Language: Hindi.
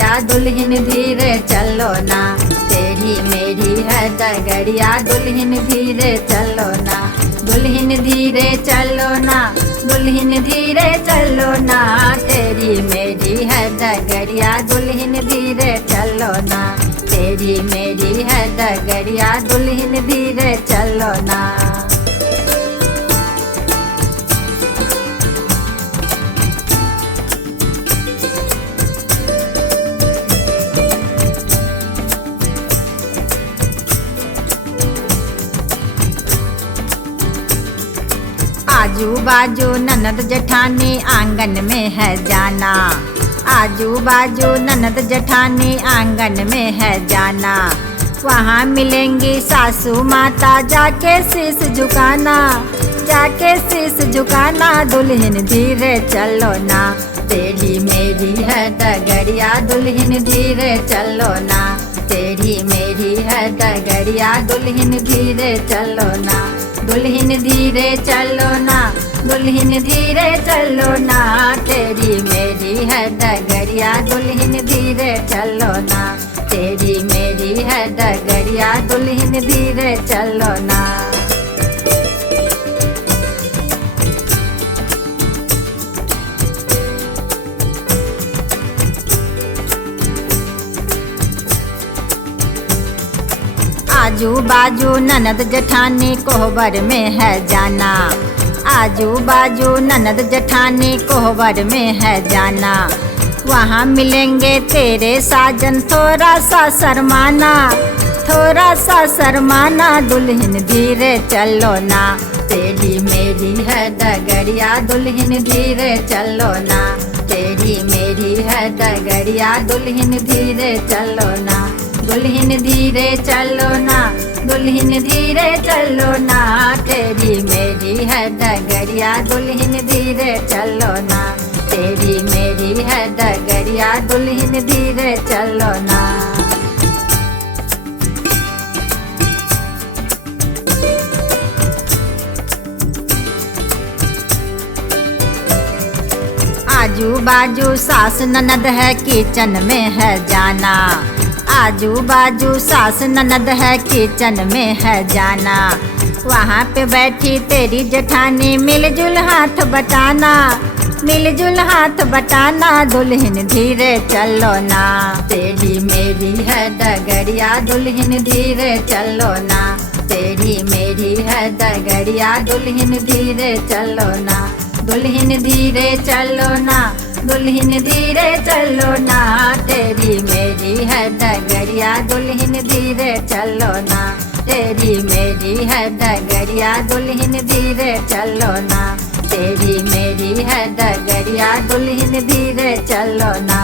डगरिया दुल्हन धीरे चलो ना, तेरी मेरी है डगरिया दुल्हन धीरे चलो ना, दुल्हन धीरे चलो ना, दुल्हन धीरे चलो ना, तेरी मेरी है डगरिया दुल्हन धीरे चलो ना, तेरी मेरी है डगरिया दुल्हन धीरे चलो ना। आजू बाजू ननद जेठानी आंगन में है जाना, आजू बाजू ननद जेठानी आंगन में है जाना, वहाँ मिलेंगी सासू माता जाके शीश झुकाना, जाके शीश झुकाना, दुल्हन धीरे चलो ना, तेरी मेरी है डगरिया दुल्हन धीरे चलो ना, तेरी मेरी है डगरिया दुल्हन धीरे चलो ना, दुल्हन धीरे चलो ना, दुल्हन धीरे चलो ना, तेरी मेरी है डगरिया दुल्हन धीरे चलो ना, तेरी मेरी है डगरिया दुल्हन धीरे चलो ना। आजू बाजू ननद जेठानी कोहबर में है जाना, आजू बाजू ननद जेठानी कोहबर में है जाना, वहाँ मिलेंगे तेरे साजन थोड़ा सा शर्माना, थोड़ा सा शर्माना, दुल्हन धीरे चलो ना, तेरी मेरी है डगरिया दुल्हन धीरे चलो ना, तेरी मेरी है डगरिया दुल्हन धीरे चलो ना, दुल्हन धीरे चलो ना, दुल्हन धीरे चलो ना, तेरी मेरी है डगरिया दुल्हन धीरे चलो ना, तेरी मेरी है डगरिया दुल्हन धीरे चलो ना। आजू बाजू सास ननद है किचन में है जाना, आजू बाजू सास ननद है किचन में है जाना, वहाँ पे बैठी तेरी जेठानी मिलजुल हाथ बटाना, मिलजुल हाथ बटाना, दुल्हन धीरे चलो ना, तेरी मेरी है डगरिया दुल्हन धीरे चलो ना, तेरी मेरी है डगरिया दुल्हन धीरे चलो ना, दुल्हन धीरे चलो ना, दुल्हन धीरे चलो ना, तेरी मेरी है डगरिया दुल्हन धीरे चलो ना, तेरी मेरी है डगरिया दुल्हन धीरे चलो ना, तेरी मेरी है डगरिया दुल्हन धीरे चलो ना।